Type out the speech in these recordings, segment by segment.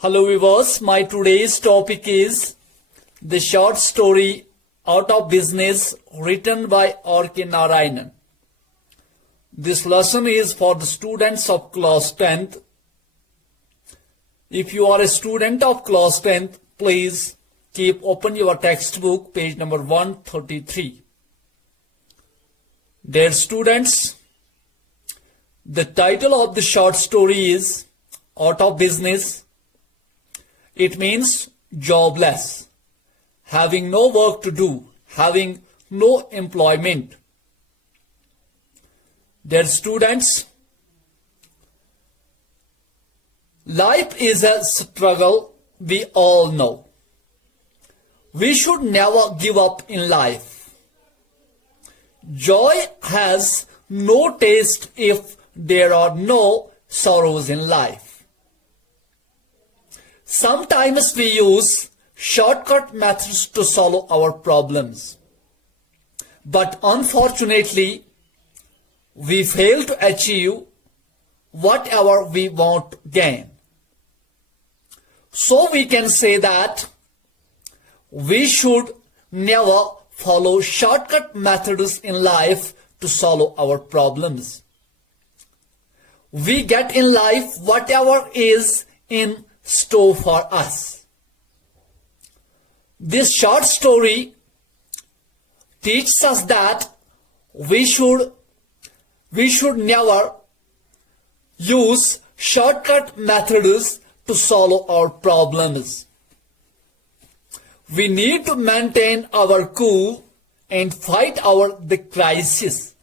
Hello viewers, my today's topic is the short story Out of Business written by R.K. Narayanan. This lesson is for the students of class 10th. If you are a student of class 10th, please keep open your textbook, page number 133. Dear students, the title of the short story is Out of Business. It means jobless, having no work to do, having no employment. Dear students, life is a struggle, we all know. We should never give up in life. Joy has no taste if there are no sorrows in life. Sometimes we use shortcut methods to solve our problems. But unfortunately, we fail to achieve whatever we want to gain. So we can say that we should never follow shortcut methods in life to solve our problems. We get in life whatever is in store for us. This short story teaches us that we should never use shortcut methods to solve our problems. We need to maintain our cool and fight the crisis.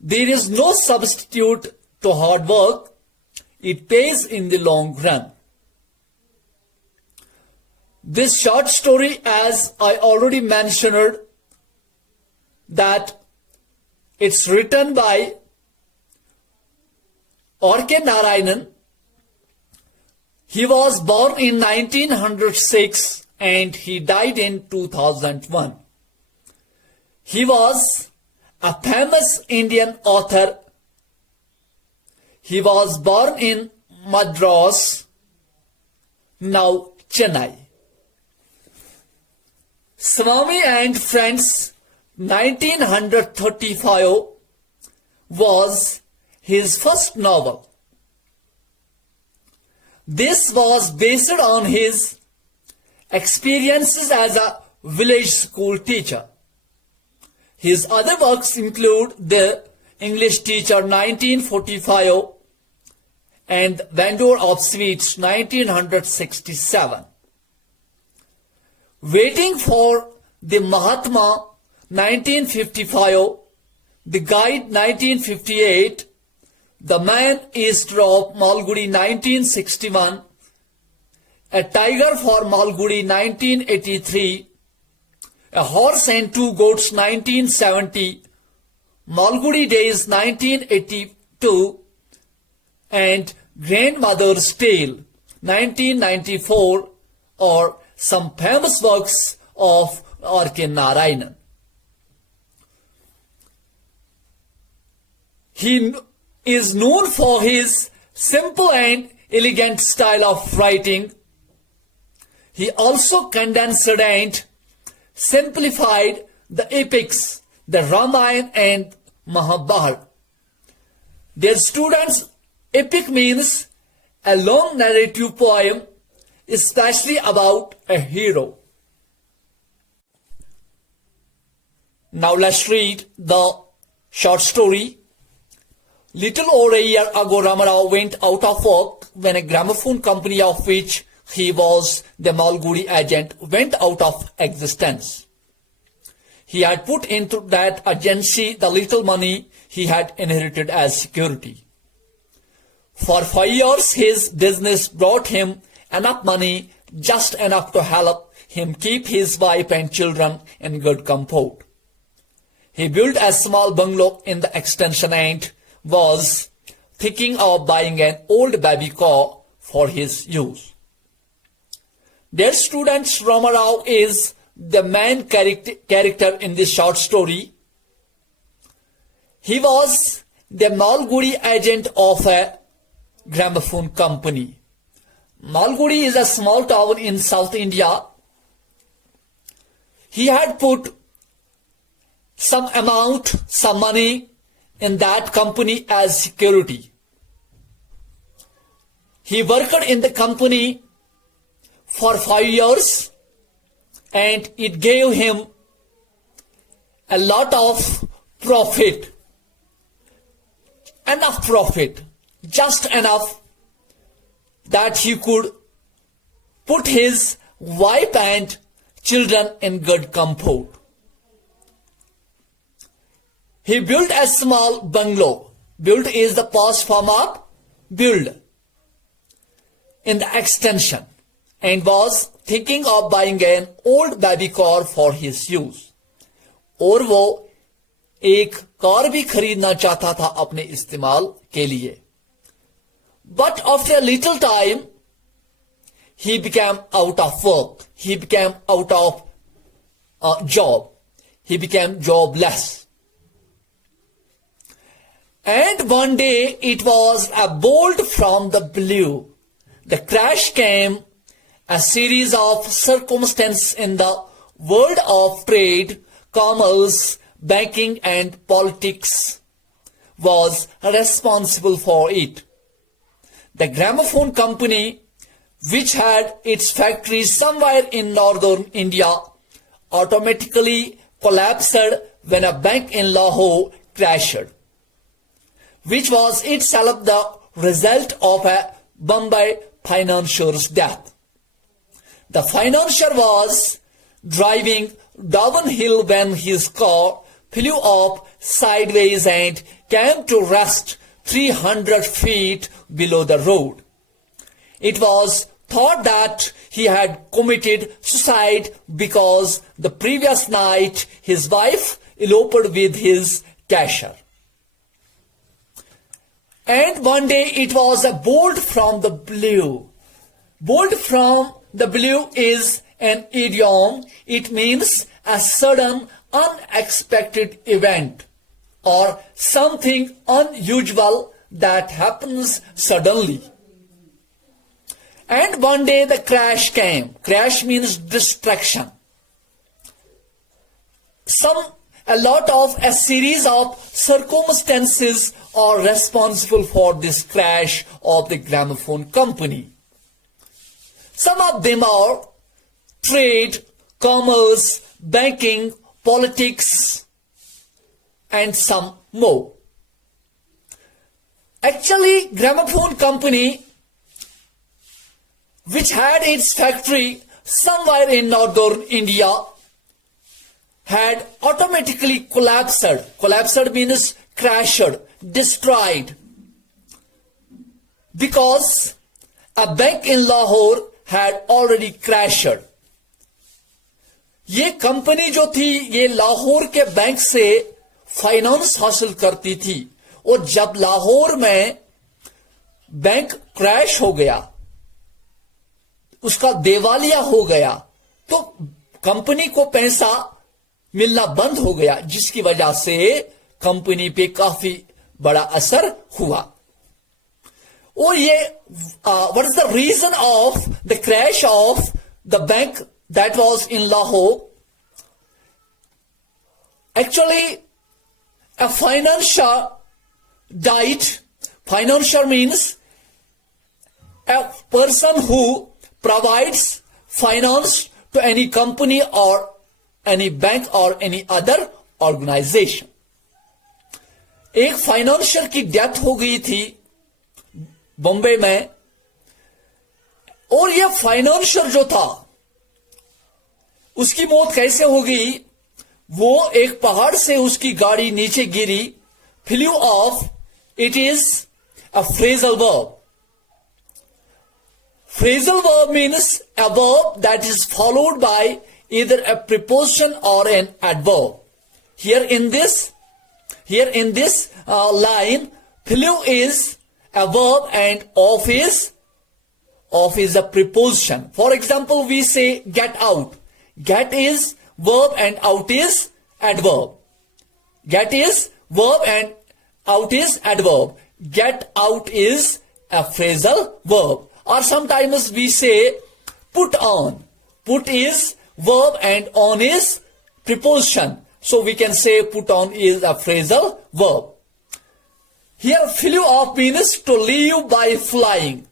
There is no substitute to hard work. It pays in the long run. This short story, as I already mentioned, that it's written by R.K. Narayanan. He was born in 1906 and he died in 2001. He was a famous Indian author. He was born in Madras, now Chennai. Swami and Friends 1935 was his first novel. This was based on his experiences as a village school teacher. His other works include The English Teacher 1945 and Vendor of Sweets 1967. Waiting for the Mahatma 1955, The Guide 1958, The Man East of Malgudi 1961, A Tiger for Malgudi 1983, A Horse and Two Goats 1970, Malgudi Days 1982, and Grandmother's Tale 1994 are some famous works of R.K. Narayanan. He is known for his simple and elegant style of writing. He also condensed and simplified the epics, the Ramayana and Mahabharata. Dear students, epic means a long narrative poem, especially about a hero. Now let's read the short story. Little over a year ago, Ramarao went out of work when a gramophone company of which he was the Malgudi agent went out of existence. He had put into that agency the little money he had inherited as security. For 5 years, his business brought him enough money, just enough to help him keep his wife and children in good comfort. He built a small bungalow in the extension and was thinking of buying an old baby car for his use. Dear students, Ramarao is the main character in this short story. He was the Malgudi agent of a gramophone company. Malgudi is a small town in South India. He had put some money in that company as security. He worked in the company for 5 years and it gave him a lot of profit. Enough profit, just enough that he could put his wife and children in good comfort. He built a small bungalow. Built is the past form of build in the extension, and was thinking of buying an old baby car for his use. और वो एक car भी खरीदना चाहता था अपने इस्तेमाल के लिए. But after a little time, he became out of work. He became out of job. He became jobless. And one day it was a bolt from the blue. The crash came, a series of circumstances in the world of trade, commerce, banking and politics was responsible for it. The gramophone company, which had its factory somewhere in northern India, automatically collapsed when a bank in Lahore crashed, which was itself the result of a Bombay financier's death. The financier was driving downhill when his car flew up sideways and came to rest 300 feet below the road. It was thought that he had committed suicide because the previous night his wife eloped with his cashier. And one day it was a bolt from the blue. Bolt from the blue is an idiom. It means a sudden, unexpected event or something unusual that happens suddenly. And one day the crash came. Crash means destruction. A series of circumstances are responsible for this crash of the gramophone company. Some of them are trade, commerce, banking, politics, and some more. Actually, gramophone company, which had its factory somewhere in northern India, had automatically collapsed. Collapsed means crashed, destroyed, because a bank in Lahore had already crashed. ये company जो थी ये लाहौर के bank से finance हासिल करती थी, और जब लाहौर में बैंक क्रैश हो गया, उसका दिवालिया हो गया, तो कंपनी को पैसा मिलना बंद हो गया, जिसकी वजह से कंपनी पे काफी बड़ा असर हुआ. और ये what is the reason of the crash of the bank that was in Lahore? Actually, a financier died. Financier means a person who provides finance to any company or any bank or any other organization. एक financier की death हो गई थी बॉम्बे में, और यह financier जो था उसकी मौत कैसे हो गई? वो एक पहाड़ से उसकी गाड़ी नीचे गिरी, flew off. It is a phrasal verb. Phrasal verb means a verb that is followed by either a preposition or an adverb. Here in this line, flew is a verb and off is a preposition. For example, we say get out. Get is verb and out is adverb. Get is verb and out is adverb. Get out is a phrasal verb. or sometimes we say put on. Put is verb and on is preposition. So we can say put on is a phrasal verb. Here flew off means to leave by flying.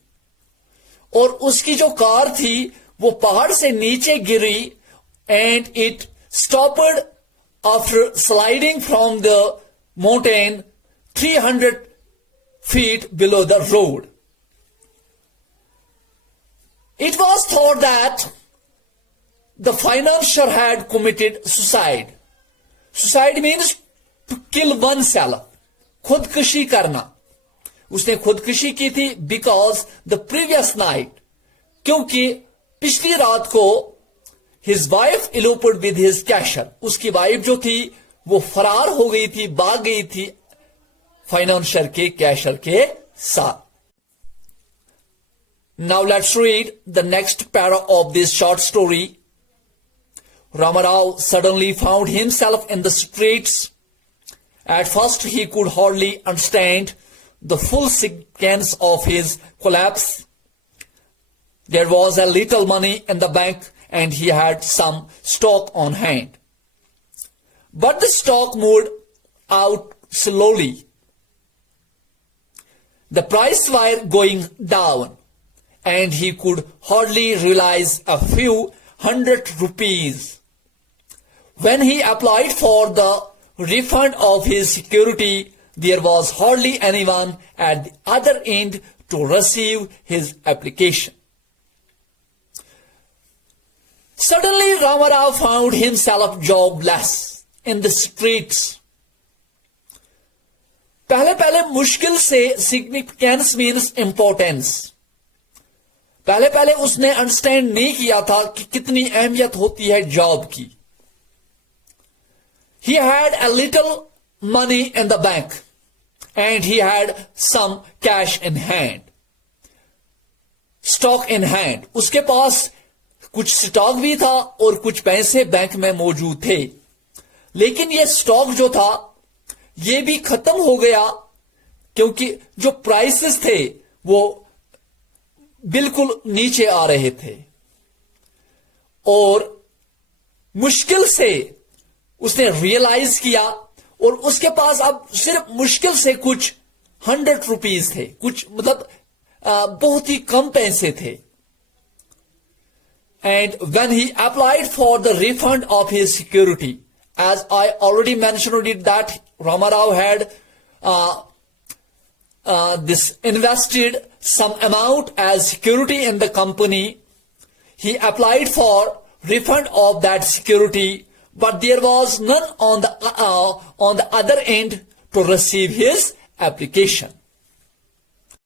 और उसकी जो car थी वो पहाड़ से नीचे गिरी and it stopped after sliding from the mountain 300 feet below the road. It was thought that the financier had committed suicide. Suicide means to kill oneself. खुदकुशी करना. उसने खुदकुशी की थी because the previous night, क्योंकि पिछली रात को his wife eloped with his cashier. उसकी वाइफ जो थी वो फरार हो गई थी, भाग गई थी फाइनेंशियर के कैशियर के साथ. Now let's read the next para of this short story. Ramarao suddenly found himself in the streets. At first he could hardly understand the full sequence of his collapse. There was a little money in the bank and he had some stock on hand. But the stock moved out slowly. The prices were going down and he could hardly realize a few hundred rupees. When he applied for the refund of his security, there was hardly anyone at the other end to receive his application. Suddenly Ramarao found himself jobless in the streets. पहले मुश्किल से significance means importance. पहले उसने understand नहीं किया था कि कितनी अहमियत होती है जॉब की. He had a little money in the bank and he had some cash in hand. Stock in hand. उसके पास कुछ स्टॉक भी था और कुछ पैसे बैंक में मौजूद थे. लेकिन ये स्टॉक जो था ये भी खत्म हो गया क्योंकि जो प्राइसेस थे वो बिल्कुल नीचे आ रहे थे और मुश्किल से उसने रियलाइज किया और उसके पास अब सिर्फ मुश्किल से कुछ 100 रुपीस थे. कुछ मतलब बहुत ही कम पैसे थे. And when he applied for the refund of his security, as I already mentioned it that Ramarao had this invested some amount as security in the company, he applied for refund of that security, but there was none on the other end to receive his application.